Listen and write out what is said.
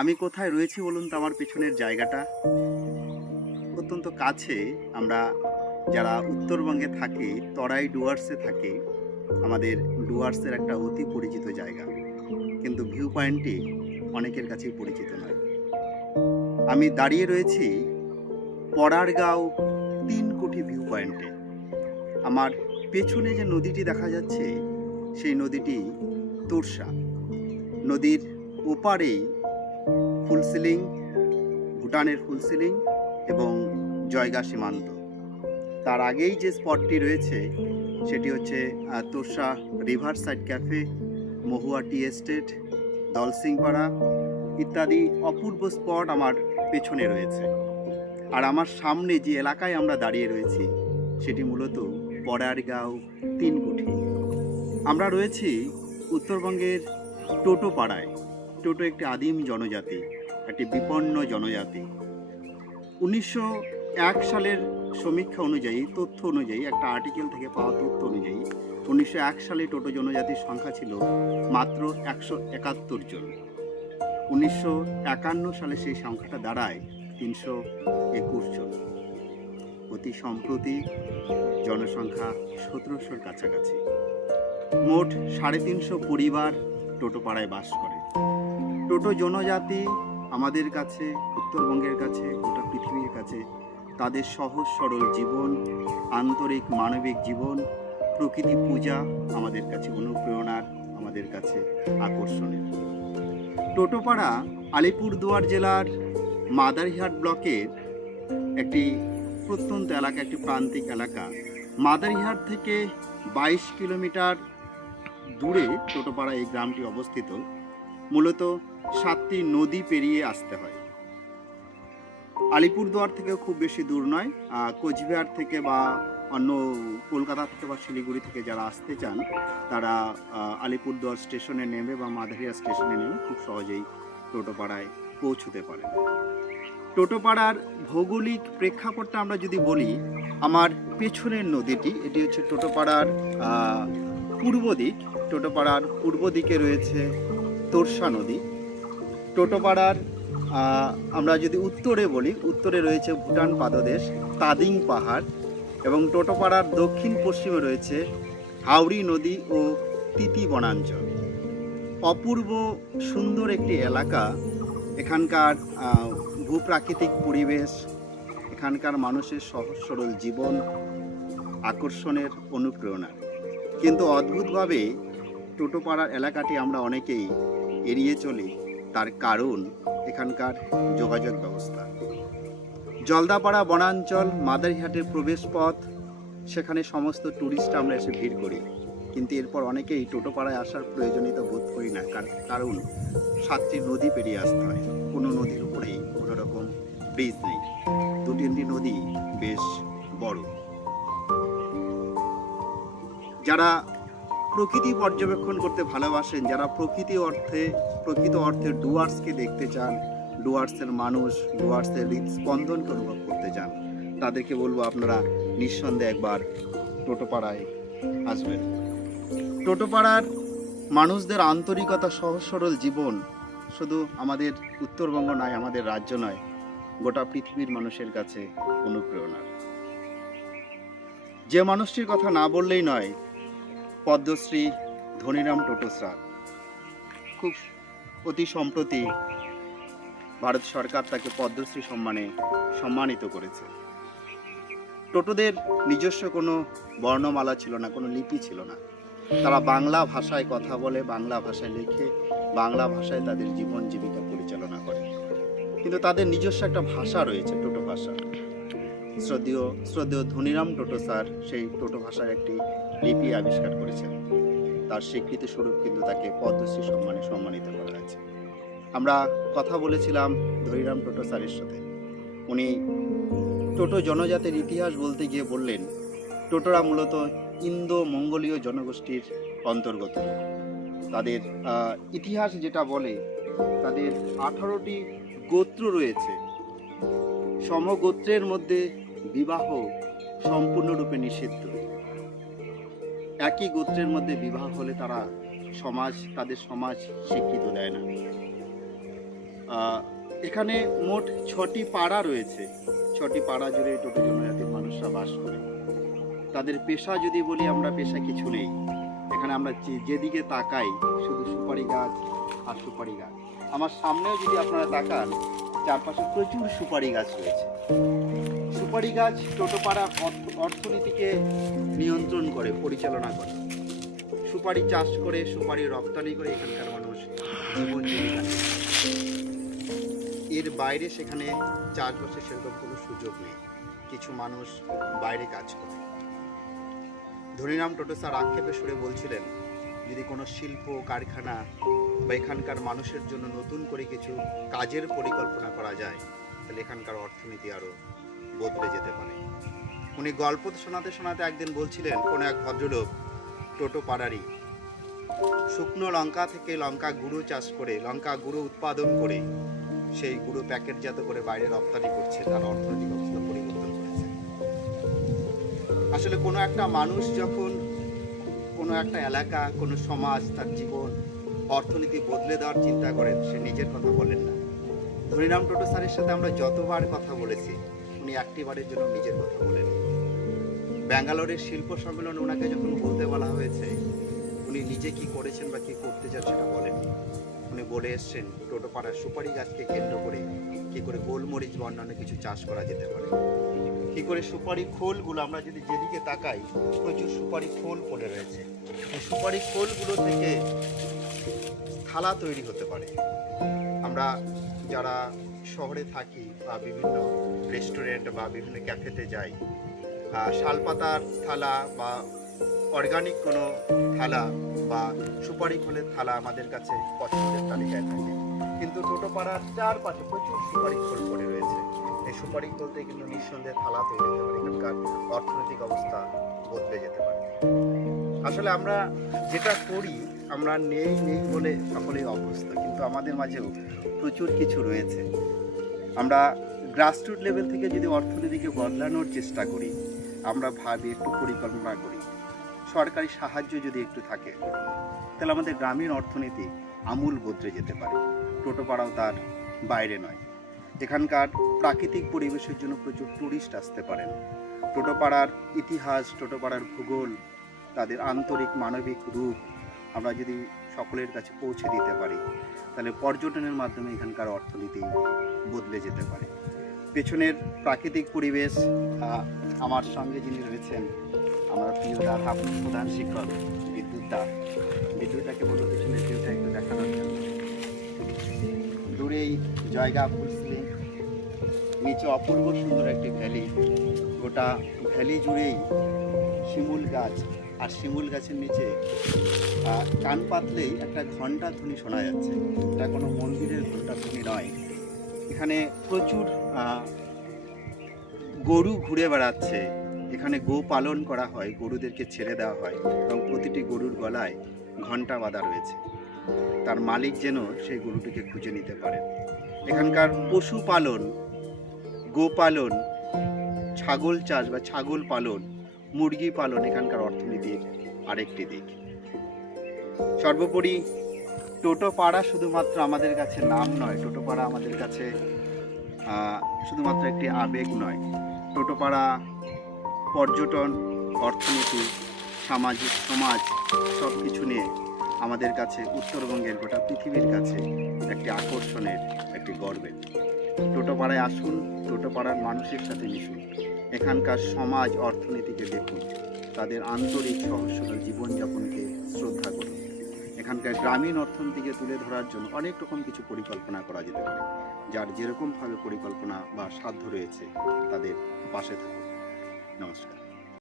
আমি কোথায় রয়েছি বলুন তো? আমার পেছনের জায়গাটা অত্যন্ত কাছে। আমরা যারা উত্তরবঙ্গে থাকি, তরাই ডুয়ার্সে থাকি। আমাদের ডুয়ার্সের একটা অতি পরিচিত জায়গা, কিন্তু ভিউ পয়েন্টটি অনেকের কাছেই পরিচিত নয়। আমি দাঁড়িয়ে রয়েছি পড়ারগাঁও ৩ কোটি ভিউ পয়েন্টে। আমার পেছনে যে নদীটি দেখা যাচ্ছে, সেই নদীটি তোর্ষা। নদীর ওপারেই ফুলসিলিং, ভুটানের ফুলসিলিং এবং জয়গা সীমান্ত। তার আগেই যে স্পটটি রয়েছে সেটি হচ্ছে তোর্ষা রিভার সাইড ক্যাফে, মহুয়া টি এস্টেট, দলসিংপাড়া ইত্যাদি অপূর্ব স্পট আমার পেছনে রয়েছে। আর আমার সামনে যে এলাকায় আমরা দাঁড়িয়ে রয়েছি সেটি মূলত পড়ারগাঁও ৩ কোটি। আমরা রয়েছি উত্তরবঙ্গের টোটো পাড়ায়। টোটো একটি আদিম জনজাতি, একটি বিপন্ন জনজাতি। ১৯০১ সালের সমীক্ষা অনুযায়ী, তথ্য অনুযায়ী, একটা আর্টিকেল থেকে পাওয়া তথ্য অনুযায়ী ১৯০১ সালে টোটো জনজাতির সংখ্যা ছিল মাত্র ১৭১ জন। ১৯৫১ সালে সেই সংখ্যাটা দাঁড়ায় ৩২১ জন। অতি সম্প্রতি জনসংখ্যা ১৭০০-র কাছাকাছি। মোট ৩৫০ পরিবার টোটো পাড়ায় বাস করে। টোটো জনজাতি আমাদের কাছে, উত্তরবঙ্গের কাছে, গোটা পৃথিবীর কাছে তাদের সহজ সরল জীবন, আন্তরিক মানবিক জীবন, প্রকৃতি পূজা আমাদের কাছে অনুপ্রেরণার, আমাদের কাছে আকর্ষণের। টোটোপাড়া আলিপুরদুয়ার জেলার মাদারিহাট ব্লকের একটি প্রত্যন্ত এলাকা, একটি প্রান্তিক এলাকা। মাদারিহাট থেকে ২২ কিলোমিটার দূরে টোটোপাড়া এই গ্রামটি অবস্থিত। মূলত ৭টি নদী পেরিয়ে আসতে হয়। আলিপুরদুয়ার থেকেও খুব বেশি দূর নয়। কোচবিহার থেকে বা অন্য কলকাতা থেকে বা শিলিগুড়ি থেকে যারা আসতে চান তারা আলিপুরদুয়ার স্টেশনে নেমে বা মাদারিহাট স্টেশনে নেমে খুব সহজেই টোটোপাড়ায় পৌঁছতে পারেন। টোটোপাড়ার ভৌগোলিক প্রেক্ষাপটটা আমরা যদি বলি, আমার পেছনের নদীটি, এটি হচ্ছে টোটোপাড়ার পূর্ব দিক। টোটোপাড়ার পূর্ব দিকে রয়েছে তোর্ষা নদী। টোটোপাড়ার আমরা যদি উত্তরে বলি, উত্তরে রয়েছে ভুটান পাদদেশ, তাদিং পাহাড়, এবং টোটোপাড়ার দক্ষিণ পশ্চিমে রয়েছে হাওড়ি নদী ও তিতি বনাঞ্চল। অপূর্ব সুন্দর একটি এলাকা। এখানকার ভূপ্রাকৃতিক পরিবেশ, এখানকার মানুষের সহজ সরল জীবন আকর্ষণের, অনুপ্রেরণার। কিন্তু অদ্ভুতভাবে টোটোপাড়ার এলাকাটি আমরা অনেকেই এড়িয়ে চলি। তার কারণ এখানকার যোগাযোগ ব্যবস্থা। জলদাপাড়া বনাঞ্চল মাদারিহাটের প্রবেশ পথ, সেখানে সমস্ত ট্যুরিস্ট আমরা এসে ভিড় করি, কিন্তু এরপর অনেকেই টোটোপাড়ায় আসার প্রয়োজনীয়তা বোধ করি না। কারণ ৭টি নদী পেরিয়ে আসতে হয়। কোনো নদীর উপরেই কোনো রকম ব্রিজ নেই। ২-৩টি নদী বেশ বড়। যারা প্রকৃতি পর্যবেক্ষণ করতে ভালোবাসেন, যারা প্রকৃত অর্থে ডুয়ার্সকে দেখতে চান, ডুয়ার্সের মানুষ, ডুয়ার্সের হৃদস্পন্দনকে অনুভব করতে চান, তাদেরকে বলবো আপনারা নিঃসন্দেহে একবার টোটোপাড়ায় আসবেন। টোটোপাড়ার মানুষদের আন্তরিকতা, সহজ সরল জীবন শুধু আমাদের উত্তরবঙ্গ নয়, আমাদের রাজ্য নয়, গোটা পৃথিবীর মানুষের কাছে অনুপ্রেরণার। যে মানুষটির কথা না বললেই নয়, পদ্মশ্রী ধনীরাম টোটো স্যার। খুব অতি সম্প্রতি ভারত সরকার তাকে পদ্মশ্রী সম্মানে সম্মানিত করেছে। টোটোদের নিজস্ব কোনো বর্ণমালা ছিল না, কোনো লিপি ছিল না। তারা বাংলা ভাষায় কথা বলে, বাংলা ভাষায় লেখে, বাংলা ভাষায় তাদের জীবন জীবিকা পরিচালনা করে। কিন্তু তাদের নিজস্ব একটা ভাষা রয়েছে, টোটো ভাষা। শ্রদ্ধেয় ধনীরাম টোটো স্যার সেই টোটো ভাষার একটি লিপি আবিষ্কার করেছেন। তার স্বীকৃতি স্বরূপ কিন্তু তাকে পদ্মশ্রী সম্মানে সম্মানিত করা হয়েছে। আমরা কথা বলেছিলাম ধনীরাম টোটো স্যারের সাথে। উনি টোটো জনজাতির ইতিহাস বলতে গিয়ে বললেন, টোটোরা মূলত ইন্দো মঙ্গোলীয় জনগোষ্ঠীর অন্তর্গত। তাদের ইতিহাস যেটা বলে, তাদের 18টি গোত্র রয়েছে। সমগোত্রের মধ্যে বিবাহ সম্পূর্ণরূপে নিষিদ্ধ। একই গোত্রের মধ্যে বিবাহ হলে তাদের সমাজ স্বীকৃত দেয় না। এখানে মোট 6টি পাড়া রয়েছে। 6টি পাড়া জুড়ে টোটো জনজাতির মানুষরা বাস করে। তাদের পেশা যদি বলি, আমরা পেশা কিছু নেই। এখানে আমরা যেদিকে তাকাই শুধু সুপারি গাছ আর সুপারি গাছ। আমার সামনেও যদি আপনারা তাকান, চারপাশে প্রচুর সুপারি গাছ রয়েছে। সুপারি গাছ টোটোপাড়ার অর্থনীতিকে নিয়ন্ত্রণ করে, পরিচালনা করে। সুপারি চাষ করে, সুপারি রপ্তানি করে এখানকার মানুষ জীবন জীবিকা। এর বাইরে সেখানে চাষবাসের সেরকম কোনো সুযোগ নেই। কিছু মানুষ বাইরে কাজ করে। ধনীরাম টোটো স্যার আক্ষেপে সুরে বলছিলেন, যদি কোনো শিল্প কারখানা বা এখানকার মানুষের জন্য নতুন করে কিছু কাজের পরিকল্পনা করা যায়, তাহলে এখানকার অর্থনীতি আরও বদলে যেতে পারে। উনি গল্প শোনাতে শোনাতে একদিন বলছিলেন, কোনো এক ভদ্রলোক টোটো পাড়ারই শুকনো লঙ্কা থেকে লঙ্কা গুঁড়ো চাষ করে, লঙ্কা গুঁড়ো উৎপাদন করে সেই গুঁড়ো প্যাকেটজাত করে বাইরে রপ্তানি করছে, তার অর্থনৈতিক অবস্থা পরিবর্তন করেছে। আসলে কোনো একটা মানুষ যখন কোনো একটা এলাকা, কোনো সমাজ, তার জীবন অর্থনীতি বদলে দেওয়ার চিন্তা করেন, সে নিজের কথা বলেন না। ধনীরাম টোটো স্যারের সাথে আমরা যতবার কথা বলেছি, উনি একটিবারের জন্য নিজের কথা বলেন। ব্যাঙ্গালোরের শিল্প সম্মেলনে ওনাকে যখন বলতে বলা হয়েছে, উনি নিজে কি করেছেন বা কি করতে চান সেটা বলেননি। উনি বলে এসছেন টোটোপাড়ার সুপারি গাছকে কেন্দ্র করে কি করে গোলমরিচ বা অন্যান্য কিছু চাষ করা যেতে পারে, কি করে সুপারি খোলগুলো, আমরা যদি যেদিকে তাকাই প্রচুর সুপারি খোল পড়ে রয়েছে, এই সুপারি খোলগুলো থেকে থালা তৈরি হতে পারে। আমরা যারা শহরে থাকি বা বিভিন্ন রেস্টুরেন্ট বা বিভিন্ন ক্যাফেতে যাই, শালপাতার থালা বা অর্গানিক কোনো থালা বা সুপারি খোলের থালা আমাদের কাছে পছন্দের তালিকায় থাকে। কিন্তু টোটোপাড়ার চারপাশে প্রচুর সুপারি খোল পড়ে রয়েছে। এই সুপারি খোলতে কিন্তু নিঃসন্দেহে থালা তৈরি হতে পারে, এখানকার অর্থনৈতিক অবস্থা বদলে যেতে পারে। আসলে আমরা যেটা করি, আমরা নেই নেই বলে সকলেই অভ্যস্ত, কিন্তু আমাদের মাঝেও প্রচুর কিছু রয়েছে। আমরা গ্রাসরুট লেভেল থেকে যদি অর্থনীতিকে বদলানোর চেষ্টা করি, আমরা ভাবি, একটু পরিকল্পনা করি, সরকারি সাহায্য যদি একটু থাকে, তাহলে আমাদের গ্রামীণ অর্থনীতি আমূল বদলে যেতে পারে। টোটোপাড়াও তার বাইরে নয়। এখানকার প্রাকৃতিক পরিবেশের জন্য প্রচুর ট্যুরিস্ট আসতে পারেন। টোটোপাড়ার ইতিহাস, টোটোপাড়ার ভূগোল, তাদের আন্তরিক মানবিক রূপ আমরা যদি সকলের কাছে পৌঁছে দিতে পারি, তাহলে পর্যটনের মাধ্যমে এখানকার অর্থনীতি বদলে যেতে পারে। পেছনের প্রাকৃতিক পরিবেশ, আমার সঙ্গে যিনি রয়েছেন আমার প্রিয় দাদা, প্রধান শিক্ষক বিদ্যুৎ দা, বিদ্যুৎটাকে বলবো পেছনের ভিউটা একটু দেখানোর জন্য। দূরেই জয়গা ফুলসলি, নিচে অপূর্ব সুন্দর একটি ভ্যালি, গোটা ভ্যালি জুড়েই শিমুল গাছ, আর শিমুল গাছের নিচে কান পাতলেই একটা ঘণ্টা ধ্বনি শোনা যাচ্ছে। এটা কোনো মন্দিরের ঘণ্টা ধ্বনি নয়। এখানে প্রচুর গরু ঘুরে বেড়াচ্ছে। এখানে গো পালন করা হয়, গরুদেরকে ছেড়ে দেওয়া হয় এবং প্রতিটি গরুর গলায় ঘণ্টা বাঁধা রয়েছে। তার মালিক যেন সেই গরুটিকে খুঁজে নিতে পারে। এখানকার পশুপালন, গোপালন, ছাগল চাষ বা ছাগল পালন, মুরগি পালন এখানকার অর্থনীতির আরেকটি দিক। সর্বোপরি টোটোপাড়া শুধুমাত্র আমাদের কাছে নাম নয়, টোটোপাড়া আমাদের কাছে শুধুমাত্র একটি আবেগ নয়। টোটোপাড়া পর্যটন, অর্থনীতি, সামাজিক সমাজ সব কিছু নিয়ে আমাদের কাছে, উত্তরবঙ্গের গোটা পৃথিবীর কাছে একটি আকর্ষণের, একটি গর্বের। টোটোপাড়ায় আসুন, টোটোপাড়ার মানুষের সাথে মিশুন, এখানকার সমাজ অর্থনীতিকে দেখুন, তাদের আন্তরিক সহজ সরল জীবনযাপনকে শ্রদ্ধা করুন। এখানকার গ্রামীণ অর্থনীতিকে তুলে ধরার জন্য অনেক রকম কিছু পরিকল্পনা করা যেতে পারে। যার যেরকমভাবে পরিকল্পনা বা সাধ্য রয়েছে তাদের পাশে থাকুন। নমস্কার।